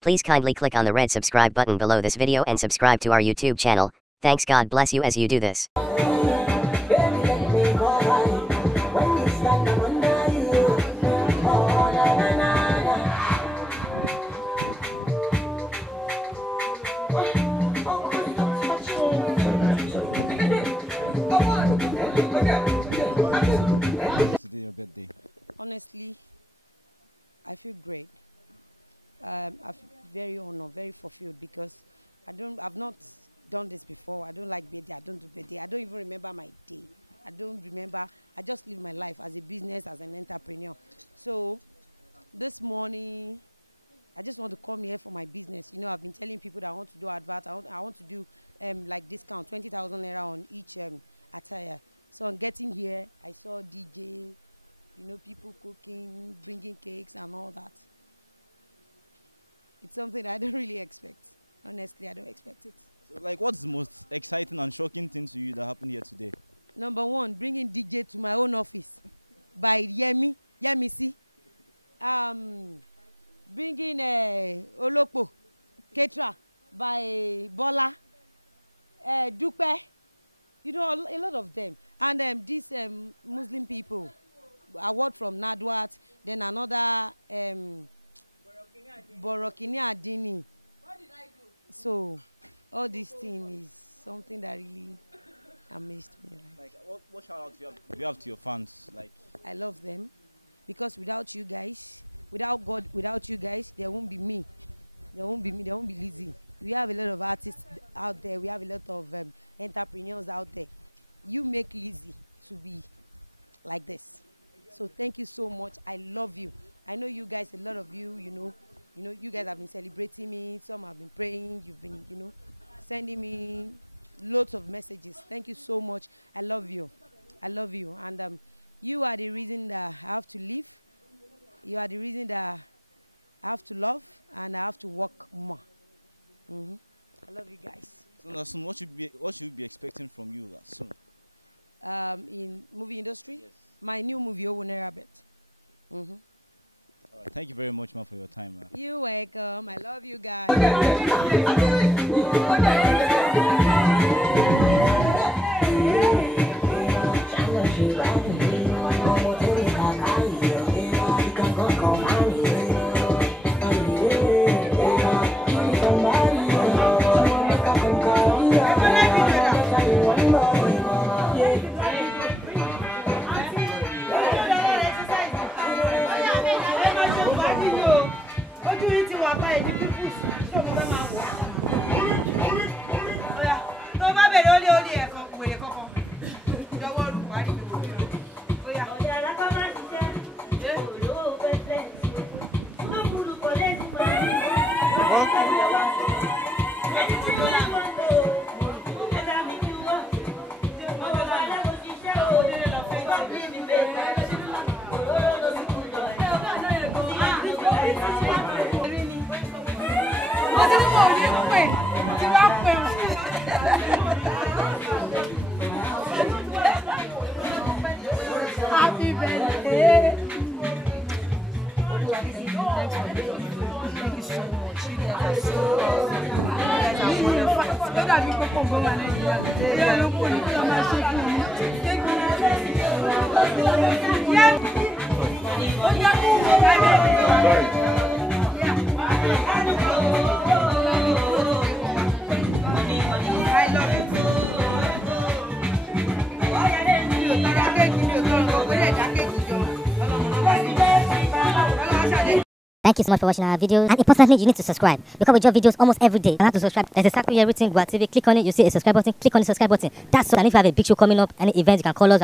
Please kindly click on the red subscribe button below this video and subscribe to our YouTube channel. Thanks, God bless you as you do this. Today your birthday. Honestly, I feel great. I feel very honored, very fulfilled because I've not done this before. I don't like birthday. I don't do birthday. I don't even remember my day. I don't remember. I just live my life as a business, as an entrepreneur. So this morning, I just want to come here for my business. You know, I've been telling people that I want to do advert. I want to do like discount, 20,000 naira on each attire. So on getting here, I saw DJ, you know, people cooking, bringing cakes and all that. It's something I don't really expect. Honestly, I don't expect it. So, like, what's the most exciting and shocking thing to you that happened here today? Number one, bringing DJ to my own office by Yemi C. Bringing Olopo Ketra by Bola, Dupe, you know, a lot of them. And these Muslim people, award from Nadwat, then another Borokini Adini. So all these things is something that really amazed me. Like, what shout out do you have to your fans? Like, I love them because without you guys, without God, without you guys, there won't be me. There won't be me. There won't be Lizzie. We have a lot of artists out there. We have a lot of entrepreneurs out there. You make Lizzie to be like this. So thank you so much. I love you. I know you guys, a lot of you, you know, you guys have been celebrating me. Some have been praying. You've been, you know, sending me loads of messages. Thank you so much. I love you. I love you. And you are the reason that I have to live. You are the reason that I have to love and I have to work more. I love you guys. so soon, what should we be expecting from you soon? In movie industry, yes. My new movie, Owonera Bet. All right, thank you very much, man, for your time, man. You're welcome. I love you guys. Happy birthday. Thank you so much. You guys Thank you so much for watching our videos. And importantly, you need to subscribe because we drop videos almost every day. And how to subscribe? There's exactly everything. Gua TV. Click on it. You see a subscribe button. Click on the subscribe button. That's all. And if you have a big show coming up, any event, you can call us.